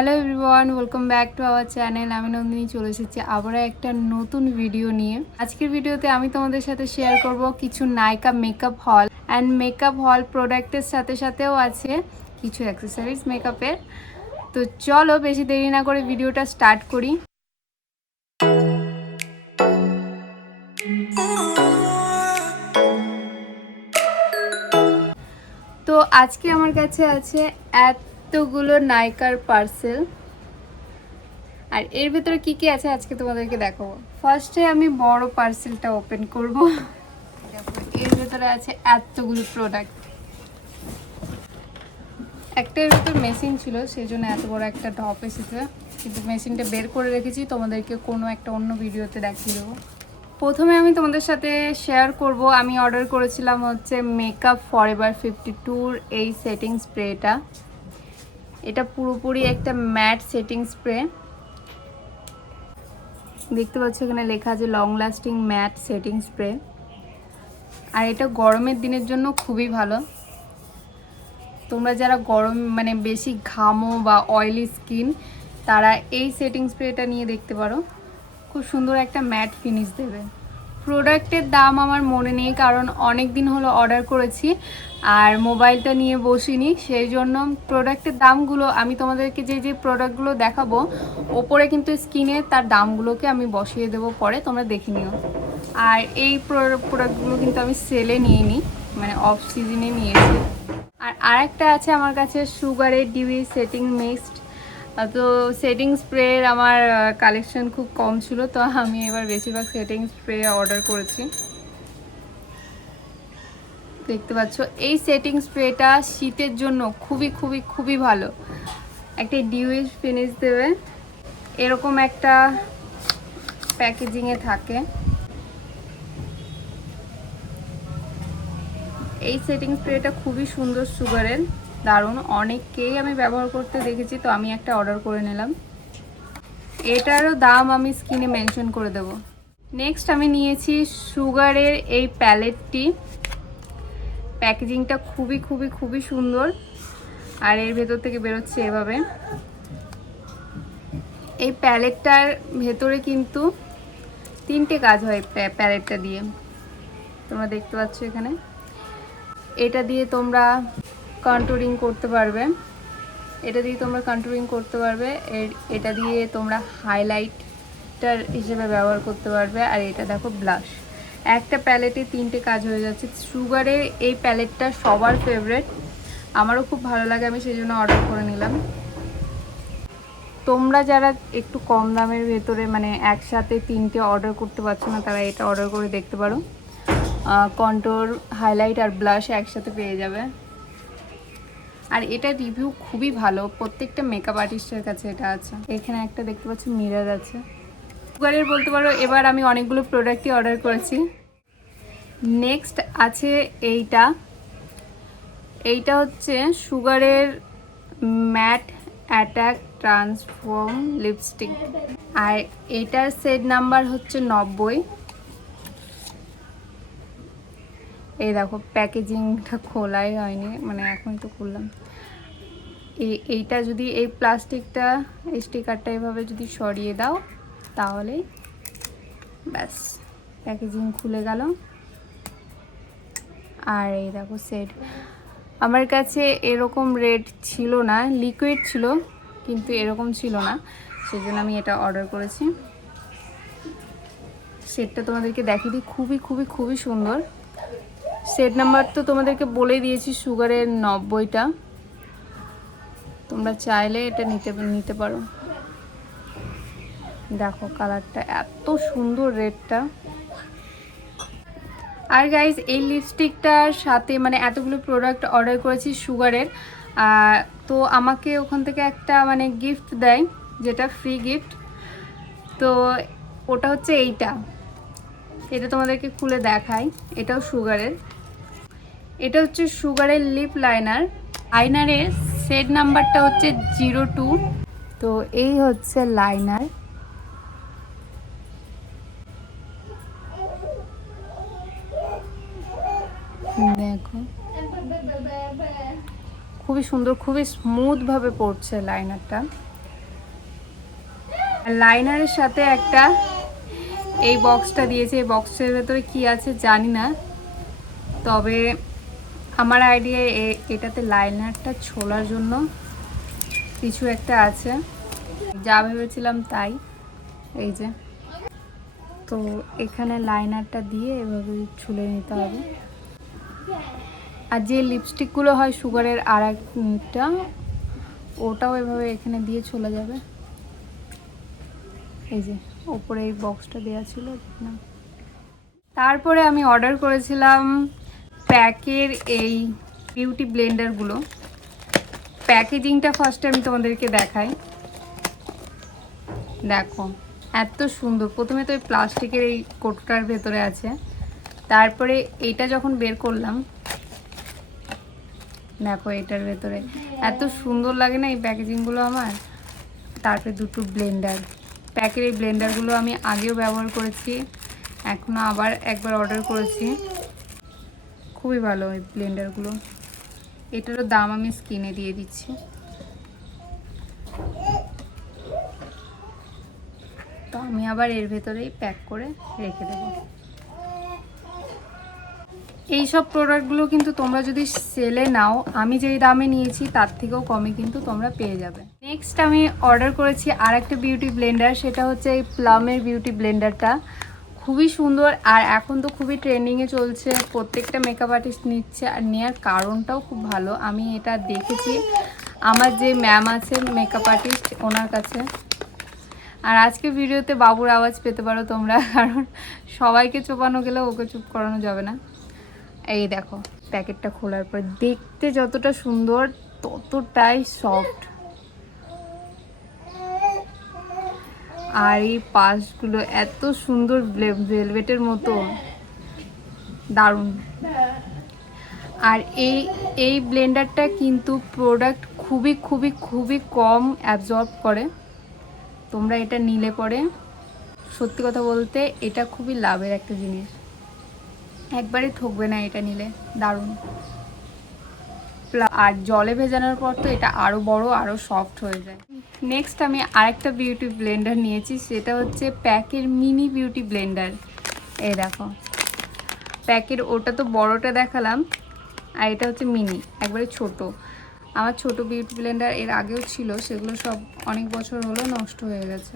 Hello everyone, welcome back to our channel. আমি নন্দিনী চলে এসেছি আবারও একটা নতুন ভিডিও নিয়ে। আজকের ভিডিওতে আমি তোমাদের সাথে শেয়ার করব কিছু নাইকা মেকআপ হল অ্যান্ড মেকআপ হল প্রোডাক্টের সাথে সাথেও আছে কিছু অ্যাক্সেসরিজ মেকআপের। তো চলো বেশি দেরি না করে ভিডিওটা স্টার্ট করি। তো আজকে আমার কাছে আছে এতগুলো নাইকার পার্সেল, আর এর ভিতরে কি কি আছে আজকে তোমাদেরকে দেখাবো। ফার্স্টে আমি বড় পার্সেলটা ওপেন করব। দেখো এর ভিতরে আছে এতগুলো প্রোডাক্ট। একটার ভিতর মেশিন ছিল, সেই জন্য এত বড় একটা টপ এসেছে, কিন্তু মেশিনটা বের করে রেখেছি, তোমাদেরকে কোনো একটা অন্য ভিডিওতে দেখিয়ে দেবো। প্রথমে আমি তোমাদের সাথে শেয়ার করব, আমি অর্ডার করেছিলাম হচ্ছে মেকআপ ফরএভার 52 এই সেটিং স্প্রেটা। এটা পুরোপুরি একটা ম্যাট সেটিং স্প্রে। দেখতে পাচ্ছ এখানে লেখা আছে long lasting matte setting spray. আর এটা গরমের দিনের জন্য খুবই ভালো। তোমরা যারা গরম মানে বেশি ঘামো বা অয়েলি স্কিন, তারা এই সেটিং স্প্রেটা নিয়ে দেখতে পারো। খুব সুন্দর একটা ম্যাট ফিনিশ দেবে। প্রোডাক্টের দাম আমার মনে নেই, কারণ অনেক দিন হলো অর্ডার করেছি আর মোবাইলটা নিয়ে বসিনি, সেই জন্য প্রোডাক্টের দামগুলো আমি তোমাদেরকে যে প্রোডাক্টগুলো দেখাবো ওপরে কিন্তু স্ক্রিনে তার দামগুলোকে আমি বসিয়ে দেবো, পরে তোমরা দেখে নিও। আর এই প্রোডাক্টগুলো কিন্তু আমি সেলে নিয়ে নিই, মানে অফ সিজনে নিয়েছি। আর আরেকটা আছে আমার কাছে সুগারের ডিউই সেটিং মিক্সড। তো সেটিং স্প্রের আমার কালেকশন খুব কম ছিল, তো আমি এবার বেশিরভাগ সেটিং স্প্রে অর্ডার করেছি। দেখতে পাচ্ছ এই সেটিং স্প্রেটা শীতের জন্য খুবই খুবই খুবই ভালো। একটা ডিউই ফিনিশ দেবে, এরকম একটা প্যাকেজিংয়ে থাকে। এই সেটিং স্প্রেটা খুবই সুন্দর, সুগারের, দারুণ। অনেককেই আমি ব্যবহার করতে দেখেছি, তো আমি একটা অর্ডার করে নিলাম। এটারও দাম আমি স্ক্রিনে মেনশন করে দেব। নেক্সট আমি নিয়েছি সুগারের এই প্যালেটটি। প্যাকেজিংটা খুবই খুবই খুবই সুন্দর, আর এর ভেতর থেকে বেরোচ্ছে এভাবে। এই প্যালেটটার ভেতরে কিন্তু 3টে কাজ হয় প্যালেটটা দিয়ে, তোমরা দেখতে পাচ্ছ এখানে। এটা দিয়ে তোমরা কন্ট্যুরিং করতে পারবে, এটা দিয়ে তোমরা কন্ট্যুরিং করতে পারবে, এটা দিয়ে তোমরা হাইলাইটার হিসেবে ব্যবহার করতে পারবে। আর এটা দেখো ব্লাশ। একটা প্যালেটে 3টে কাজ হয়ে যাচ্ছে। সুগারের এই প্যালেটটা সবার ফেভারিট, আমারও খুব ভালো লাগে, আমি সেই জন্য অর্ডার করে নিলাম। তোমরা যারা একটু কম দামের ভেতরে মানে একসাথে 3টে অর্ডার করতে পারছো না, তারা এটা অর্ডার করে দেখতে পারো। কন্ট্যুর, হাইলাইট আর ব্লাশ একসাথে পেয়ে যাবে। আর এটা রিভিউ খুবই ভালো, প্রত্যেকটা মেকআপ আর্টিস্টের কাছে এটা আছে। এখানে একটা দেখতে পাচ্ছি মিরর আছে। সুগারের বলতে পারো এবার আমি অনেকগুলো প্রোডাক্টই অর্ডার করেছি। নেক্সট আছে এইটা হচ্ছে সুগারের ম্যাট অ্যাটাক ট্রান্সফর্ম লিপস্টিক, আর এটার সেট নাম্বার হচ্ছে 90। এই দেখো প্যাকেজিংটা খোলাই হয়নি, মানে এখন তো খুললাম। এইটা যদি এই প্লাস্টিকটা, এই স্টিকারটা এভাবে যদি সরিয়ে দাও, তাহলে ব্যাস প্যাকেজিং খুলে গেল। আর এই দেখো সেট। আমার কাছে এরকম রেড ছিল না, লিকুইড ছিল কিন্তু এরকম ছিল না, সেই জন্য আমি এটা অর্ডার করেছি। সেটটা তোমাদেরকে দেখিয়ে দিই, খুবই খুবই খুবই সুন্দর। সেট নাম্বার তো তোমাদেরকে বলেই দিয়েছি, সুগারের 90টা। তোমরা চাইলে এটা নিতে পারো। দেখো কালারটা এত সুন্দর, রেডটা। আর গাইজ এই লিপস্টিকটার সাথে মানে এতগুলো প্রোডাক্ট অর্ডার করেছি সুগারের, তো আমাকে ওখান থেকে একটা মানে গিফট দেয়, যেটা ফ্রি গিফট। তো ওটা হচ্ছে এটা তোমাদেরকে খুলে দেখাই। এটাও সুগারের। এটা হচ্ছে সুগারের লিপ লাইনার। লাইনারের সেট নাম্বারটা হচ্ছে 02। তো এই হচ্ছে লাইনার। দেখো খুবই সুন্দর, খুবই স্মুথ ভাবে পড়ছে লাইনারটা। লাইনারের সাথে একটা এই বক্সটা দিয়েছে। এই বক্সের ভেতরে কি আছে জানি না, তবে আমার আইডিয়া এটাতে লাইনারটা ছোলার জন্য কিছু একটা আছে, যা ভেবেছিলাম তাই। এই যে, তো এখানে লাইনারটা দিয়ে এভাবে ছুলে নিতে হবে। আর যে লিপস্টিকগুলো হয় সুগারের আর একটা, ওটাও এভাবে এখানে দিয়ে চলে যাবে। এই যে ওপরে এই বক্সটা দেওয়া ছিল না। তারপরে আমি অর্ডার করেছিলাম প্যাকের এই বিউটি ব্লেন্ডারগুলো। প্যাকেজিংটা ফার্স্টে আমি তোমাদেরকে দেখাই। দেখো এত সুন্দর। প্রথমে তো এই প্লাস্টিকের এই কোটোটার ভেতরে আছে, তারপরে এইটা যখন বের করলাম, দেখো এটার ভেতরে এত সুন্দর লাগে না এই প্যাকেজিংগুলো আমার। তারপরে দুটো ব্লেন্ডার। প্যাকের এই ব্লেন্ডারগুলো আমি আগেও ব্যবহার করেছি, এখনও আবার একবার অর্ডার করেছি। খুবই ভালো এই ব্লেন্ডারগুলো। এটারও দাম আমি স্ক্রিনে দিয়ে দিচ্ছি। তো আমি আবার এর ভেতরেই প্যাক করে রেখে দেব। এই সব প্রোডাক্টগুলো কিন্তু তোমরা যদি সেলে নাও, আমি যেই দামে নিয়েছি তার থেকেও কমে কিন্তু তোমরা পেয়ে যাবে। নেক্সট আমি অর্ডার করেছি আর একটা বিউটি ব্লেন্ডার, সেটা হচ্ছে এই প্লামের বিউটি ব্লেন্ডারটা। খুবই সুন্দর, আর এখন তো খুবই ট্রেন্ডিংয়ে চলছে, প্রত্যেকটা মেকআপ আর্টিস্ট নিচ্ছে, আর নেওয়ার কারণটাও খুব ভালো। আমি এটা দেখেছি আমার যে ম্যাম আছে মেকআপ আর্টিস্ট, ওনার কাছে। আর আজকে ভিডিওতে বাবুর আওয়াজ পেতে পারো তোমরা, কারণ সবাইকে চোপানো গেলে ওকে চুপ করানো যাবে না। এই দেখো প্যাকেটটা খোলার পর দেখতে যতটা সুন্দর ততটাই সফট, আর এই পাশগুলো এত সুন্দর ভেলভেটের মতো, দারুণ। আর এই ব্লেন্ডারটা কিন্তু প্রোডাক্ট খুবই খুবই খুবই কম অ্যাবজর্ব করে। তোমরা এটা নিলে পরে সত্যি কথা বলতে এটা খুবই লাভের একটা জিনিস, একবারে ঠকবে না এটা নিলে, দারুণ। আর জলে ভেজানোর পর তো এটা আরও বড়, আরও সফট হয়ে যায়। নেক্সট আমি আরেকটা বিউটি ব্লেন্ডার নিয়েছি, সেটা হচ্ছে প্যাকের মিনি বিউটি ব্লেন্ডার। এই দেখো প্যাকের, ওটা তো বড়টা দেখালাম, আর এটা হচ্ছে মিনি, একবারে ছোট। আমার ছোট বিউটি ব্লেন্ডার এর আগেও ছিল, সেগুলো সব অনেক বছর হলো নষ্ট হয়ে গেছে,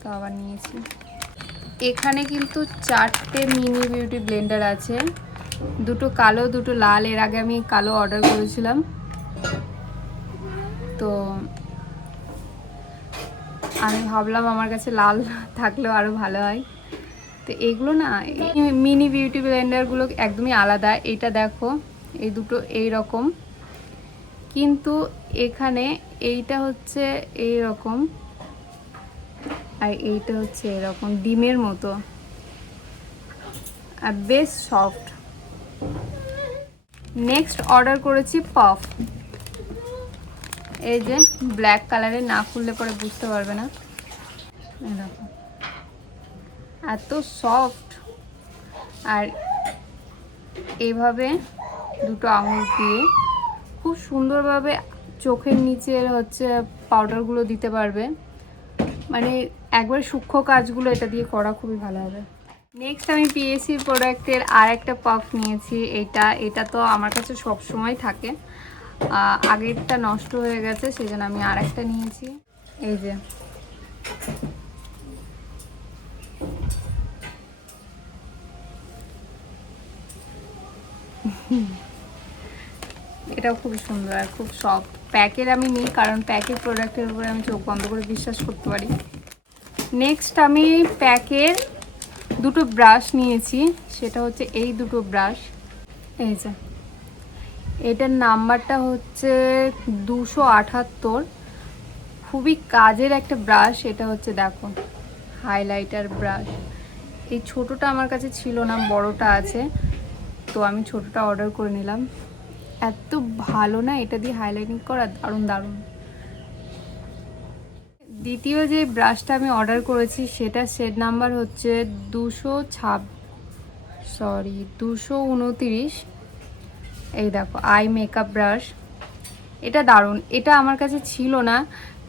তো আবার নিয়েছি। এখানে কিন্তু 4টে মিনি বিউটি ব্লেন্ডার আছে, দুটো কালো দুটো লাল। এর আগে আমি কালো অর্ডার করেছিলাম, তো আমি ভাবলাম আমার কাছে লাল থাকলেও আরও ভালো হয়। তো এগুলো না, মিনি বিউটি ব্লেন্ডারগুলো একদমই আলাদা। এটা দেখো এই দুটো এই রকম, কিন্তু এখানে এইটা হচ্ছে এই রকম, আর এইটা হচ্ছে এরকম ডিমের মতো, আর বেশ সফট। নেক্সট অর্ডার করেছি পাফ। এই যে ব্ল্যাক কালারের, না খুললে পরে বুঝতে পারবে না। দেখো এত সফট, আর এইভাবে দুটো আঙুল দিয়ে খুব সুন্দরভাবে চোখের নিচের হচ্ছে পাউডারগুলো দিতে পারবে। মানে একবার সূক্ষ্ম কাজগুলো এটা দিয়ে করা খুবই ভালো হবে। নেক্সট আমি পিএসসির প্রোডাক্টের আর একটা পাফ নিয়েছি। এটা তো আমার কাছে সব সময় থাকে, আগেরটা নষ্ট হয়ে গেছে, সেই জন্য আমি আর একটা নিয়েছি। এই যে এটাও খুব সুন্দর আর খুব সফট। প্যাকের আমি নিই, কারণ প্যাকের প্রোডাক্টের উপরে আমি চোখ বন্ধ করে বিশ্বাস করতে পারি। নেক্সট আমি প্যাকের দুটো ব্রাশ নিয়েছি, সেটা হচ্ছে এই দুটো ব্রাশ। এই যে এটার নাম্বারটা হচ্ছে 278। খুবই কাজের একটা ব্রাশ। এটা হচ্ছে দেখো হাইলাইটার ব্রাশ। এই ছোটোটা আমার কাছে ছিল না, বড়টা আছে, তো আমি ছোটোটা অর্ডার করে নিলাম। এত ভালো না এটা দিয়ে হাইলাইটিং করা, দারুণ দারুণ। দ্বিতীয় যে ব্রাশটা আমি অর্ডার করেছি সেটা শেড নাম্বার হচ্ছে 229। এই দেখো আই মেকআপ ব্রাশ। এটা দারুণ, এটা আমার কাছে ছিল না,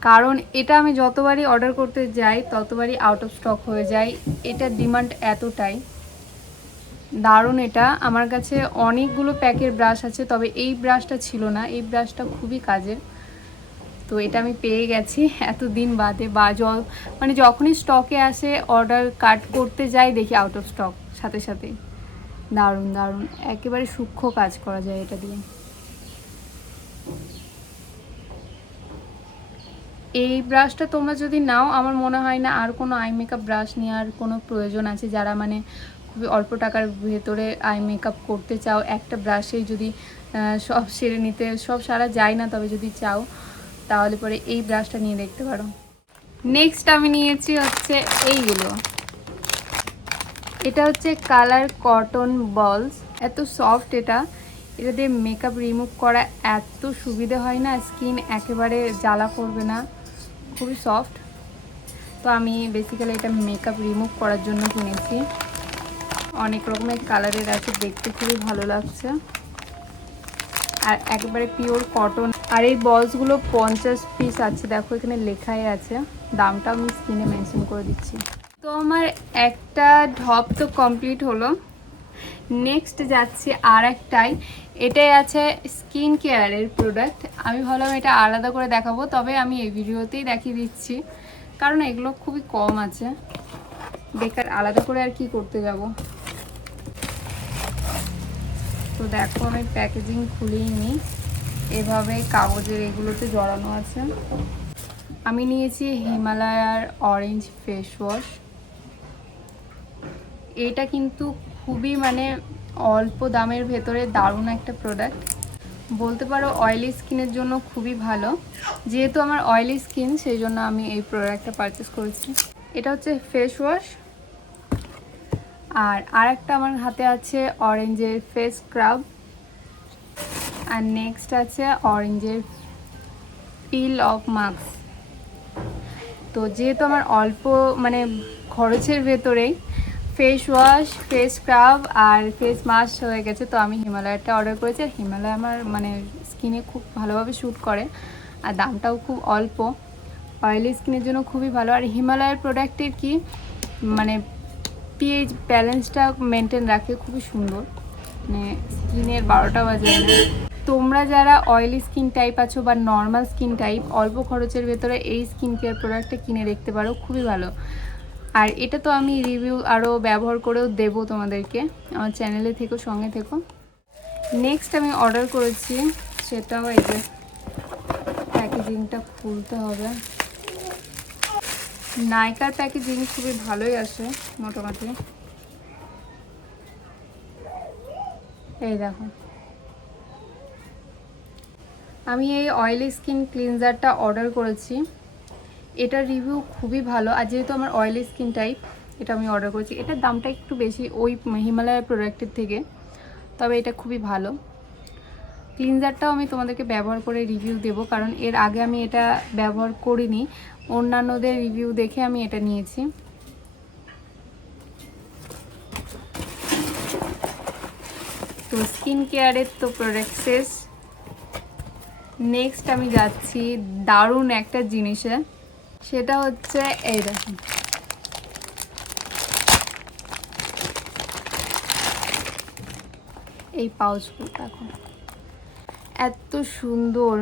কারণ এটা আমি যতবারই অর্ডার করতে যাই ততবারই আউট অফ স্টক হয়ে যায়। এটার ডিমান্ড এতটাই দারুণ। এটা আমার কাছে অনেকগুলো প্যাকের ব্রাশ আছে, তবে এই ব্রাশটা ছিল না, এই ব্রাশটা খুবই কাজের। তো এটা আমি পেয়ে গেছি এতদিন বাদে, বা মানে যখনই স্টকে আসে অর্ডার কাট করতে যাই দেখি আউট অফ স্টক সাথে সাথে। দারুণ দারুণ, একেবারে সূক্ষ্ম কাজ করা যায় এটা দিয়ে। এই ব্রাশটা তোমরা যদি নাও, আমার মনে হয় না আর কোনো আই মেকআপ ব্রাশ নেওয়ার কোনো প্রয়োজন আছে। যারা মানে খুবই অল্প টাকার ভেতরে আই মেকআপ করতে চাও, একটা ব্রাশেই যদি সব সেরে নিতে, সব সারা যায় না, তবে যদি চাও তাহলে পরে এই ব্রাশটা নিয়ে দেখতে পারো। নেক্সট আমি নিয়েছি হচ্ছে এইগুলো। এটা হচ্ছে কালার কটন বলস। এত সফট এটা দিয়ে মেকআপ রিমুভ করা এত সুবিধা হয় না, স্কিন একেবারে জ্বালা করবে না, খুবই সফট। তো আমি বেসিক্যালি এটা মেকআপ রিমুভ করার জন্য কিনেছি। অনেক রকমের কালারের আছে, দেখতে খুবই ভালো লাগছে, আর একেবারে পিওর কটন। আর এই বলসগুলো 50 পিস আছে, দেখো এখানে লেখাই আছে, দামটা আমি স্ক্রিনে মেনশন করে দিচ্ছি। তো আমার একটা ঢপ তো কমপ্লিট হলো। নেক্সট যাচ্ছি আর একটাই, এটাই আছে স্কিন কেয়ারের প্রোডাক্ট। আমি ভাবলাম এটা আলাদা করে দেখাবো, তবে আমি এই ভিডিওতেই দেখিয়ে দিচ্ছি, কারণ এগুলো খুবই কম আছে, বেকার আলাদা করে আর কি করতে যাব। তো দেখো আমি প্যাকেজিং খুলেই নিই, এভাবে কাগজের এগুলোতে জড়ানো আছে। আমি নিয়েছি হিমালয়ার অরেঞ্জ ফেস ওয়াশ। এটা কিন্তু খুবই মানে অল্প দামের ভেতরে দারুণ একটা প্রোডাক্ট, বলতে পারো অয়েলি স্কিনের জন্য খুবই ভালো। যেহেতু আমার অয়েলি স্কিন, সেই জন্য আমি এই প্রোডাক্টটা পারচেস করেছি। এটা হচ্ছে ফেস ওয়াশ। আর একটা আমার হাতে আছে অরেঞ্জের ফেস স্ক্রাব, আর নেক্সট আছে অরেঞ্জের পিল অফ মাস্ক। তো যেহেতু আমার অল্প মানে খরচের ভেতরেই ফেস ওয়াশ, ফেস স্ক্রাব আর ফেস মাস্ক হয়ে গেছে, তো আমি হিমালয়ারটা অর্ডার করেছি। আর হিমালয় আমার মানে স্কিনে খুব ভালোভাবে শ্যুট করে, আর দামটাও খুব অল্প, অয়েলি স্কিনের জন্য খুবই ভালো। আর হিমালয়ের প্রোডাক্টের কি মানে পিএইচ ব্যালেন্সটা মেনটেন রাখে, খুবই সুন্দর, মানে স্কিনের 12টা বাজে না। তোমরা যারা অয়েলি স্কিন টাইপ আছো বা নর্মাল স্কিন টাইপ, অল্প খরচের ভেতরে এই স্কিন কেয়ার প্রোডাক্টটা কিনে দেখতে পারো, খুবই ভালো। আর এটা তো আমি রিভিউ আরও ব্যবহার করেও দেবো তোমাদেরকে, আমার চ্যানেলে থেকো, সঙ্গে থেকো। নেক্সট আমি অর্ডার করেছি, সেটাও এই যে প্যাকেজিংটা খুলতে হবে। নাইকার প্যাকেজিং খুবই ভালোই আসে মোটামুটি। এই দেখো, আমি এই অয়েলি স্কিন ক্লিনজারটা অর্ডার করেছি। এটার রিভিউ খুবই ভালো, আর যেহেতু আমার অয়েলি স্কিন টাইপ, এটা আমি অর্ডার করেছি। এটার দামটা একটু বেশি ওই হিমালয়ের প্রোডাক্টের থেকে, তবে এটা খুবই ভালো। ক্লিনজারটাও আমি তোমাদেরকে ব্যবহার করে রিভিউ দেব, কারণ এর আগে আমি এটা ব্যবহার করিনি, অন্যান্যদের রিভিউ দেখে আমি এটা নিয়েছি। তো স্কিন কেয়ারের তো প্রোডাক্ট শেষ। নেক্সট আমি যাচ্ছি দারুণ একটা জিনিসে, সেটা হচ্ছে এই দেখুন, এই পাউচগুলো দেখো, এত সুন্দর।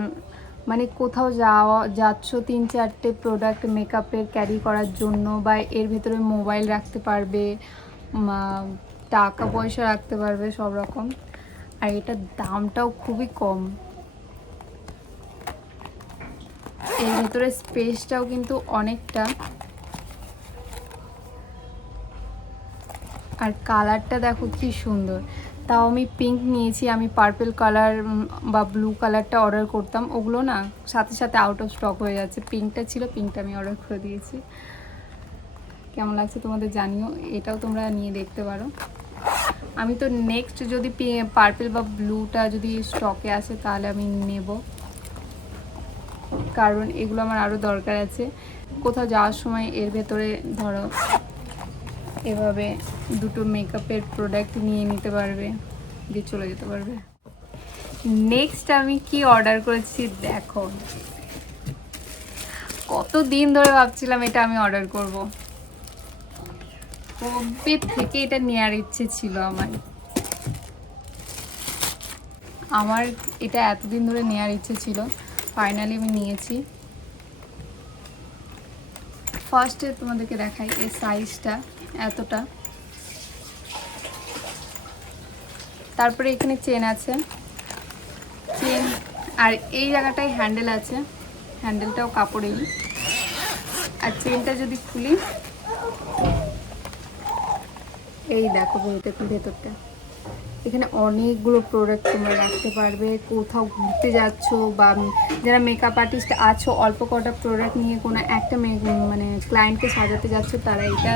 মানে কোথাও যাচ্ছ 3-4টে প্রোডাক্ট মেকআপের ক্যারি করার জন্য, বা এর ভেতরে মোবাইল রাখতে পারবে, টাকা পয়সা রাখতে পারবে, সব রকম। আর এটার দামটাও খুবই কম, এর ভেতরে স্পেসটাও কিন্তু অনেকটা। আর কালারটা দেখো কি সুন্দর, তাও আমি পিঙ্ক নিয়েছি। আমি পার্পল কালার বা ব্লু কালারটা অর্ডার করতাম, ওগুলো না সাথে সাথে আউট অফ স্টক হয়ে যাচ্ছে। পিঙ্কটা ছিল, পিঙ্কটা আমি অর্ডার করে দিয়েছি। কেমন লাগছে তোমাদের জানিও, এটাও তোমরা নিয়ে দেখতে পারো। আমি তো নেক্সট যদি পার্পল বা ব্লুটা যদি স্টকে আসে তাহলে আমি নেব, কারণ এগুলো আমার আরও দরকার আছে। কোথাও যাওয়ার সময় এর ভেতরে ধরো এভাবে দুটো মেকআপের প্রোডাক্ট নিয়ে নিতে পারবে, দিয়ে চলে যেতে পারবে। নেক্সট আমি কি অর্ডার করেছি দেখো, কতদিন ধরে ভাবছিলাম এটা আমি অর্ডার করব, কবে থেকে এটা নেওয়ার ইচ্ছে ছিল আমার এটা এতদিন ধরে নেওয়ার ইচ্ছে ছিল, ফাইনালি আমি নিয়েছি। ফার্স্টে তোমাদেরকে দেখাই এর সাইজটা এতটা, তারপরে এখানে চেন আছে, চেন আর এই জায়গাটায় হ্যান্ডেল আছে, হ্যান্ডেলটাও কাপড়েই। আর চেনটা যদি খুলি, এই দেখো ভেতরটা, এখানে অনেকগুলো প্রোডাক্ট তোমরা রাখতে পারবে। কোথাও ঘুরতে যাচ্ছ বা যারা মেকআপ আর্টিস্ট আছো, অল্প কটা প্রোডাক্ট নিয়ে কোনো একটা মানে ক্লায়েন্টকে সাজাতে যাচ্ছ, তারা এটা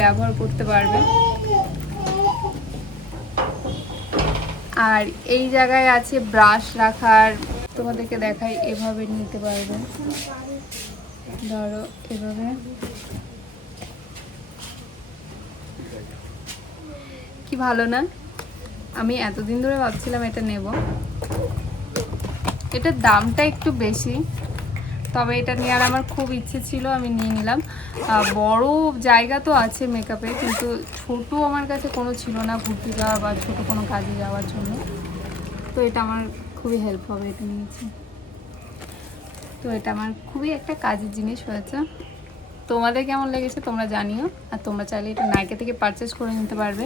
ব্যবহার করতে পারবে। আর এই জায়গায় আছে ব্রাশ রাখার, তোমাদেরকে দেখাই, এভাবে নিতে পারবে, ধরো এভাবে, কি ভালো না? আমি এতদিন ধরে ভাবছিলাম এটা নেব। এটার দামটা একটু বেশি, তবে এটা নেওয়ার আমার খুব ইচ্ছে ছিল, আমি নিয়ে নিলাম। বড় জায়গা তো আছে মেকআপে, কিন্তু ছোট আমার কাছে কোনো ছিল না ঘুরতে যাওয়া বা ছোট কোনো কাজে যাওয়ার জন্য। তো এটা আমার খুবই হেল্প হবে, এটা নিয়েছি। তো এটা আমার খুবই একটা কাজের জিনিস হয়েছে। তোমাদের কেমন লেগেছে তোমরা জানিও। আর তোমরা চাইলে এটা নাইকা থেকে পারচেস করে নিতে পারবে।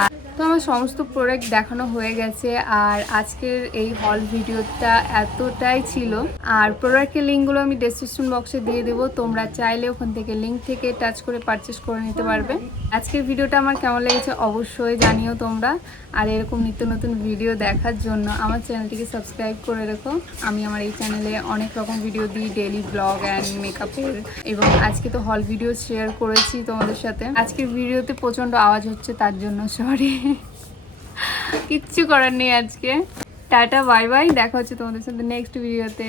আর তো আমার সমস্ত প্রোডাক্ট দেখানো হয়ে গেছে। আর আজকের এই হল ভিডিওটা এতটাই ছিল। আর প্রোডাক্টের লিঙ্কগুলো আমি ডেসক্রিপশন বক্সে দিয়ে দেবো, তোমরা চাইলে ওখান থেকে লিঙ্ক থেকে টাচ করে পারচেস করে নিতে পারবে। আজকের ভিডিওটা আমার কেমন লেগেছে অবশ্যই জানিও তোমরা। আর এরকম নিত্য নতুন ভিডিও দেখার জন্য আমার চ্যানেলটিকে সাবস্ক্রাইব করে রেখো। আমি আমার এই চ্যানেলে অনেক রকম ভিডিও দিই, ডেইলি ব্লগ অ্যান্ড মেকআপের, এবং আজকে তো হল ভিডিও শেয়ার করেছি তোমাদের সাথে। আজকের ভিডিওতে প্রচণ্ড আওয়াজ হচ্ছে, তার জন্য সরি, কিচ্ছু করার নেই আজকে। টাটা বাই বাই, দেখা হচ্ছে তোমাদের সাথে নেক্সট ভিডিওতে।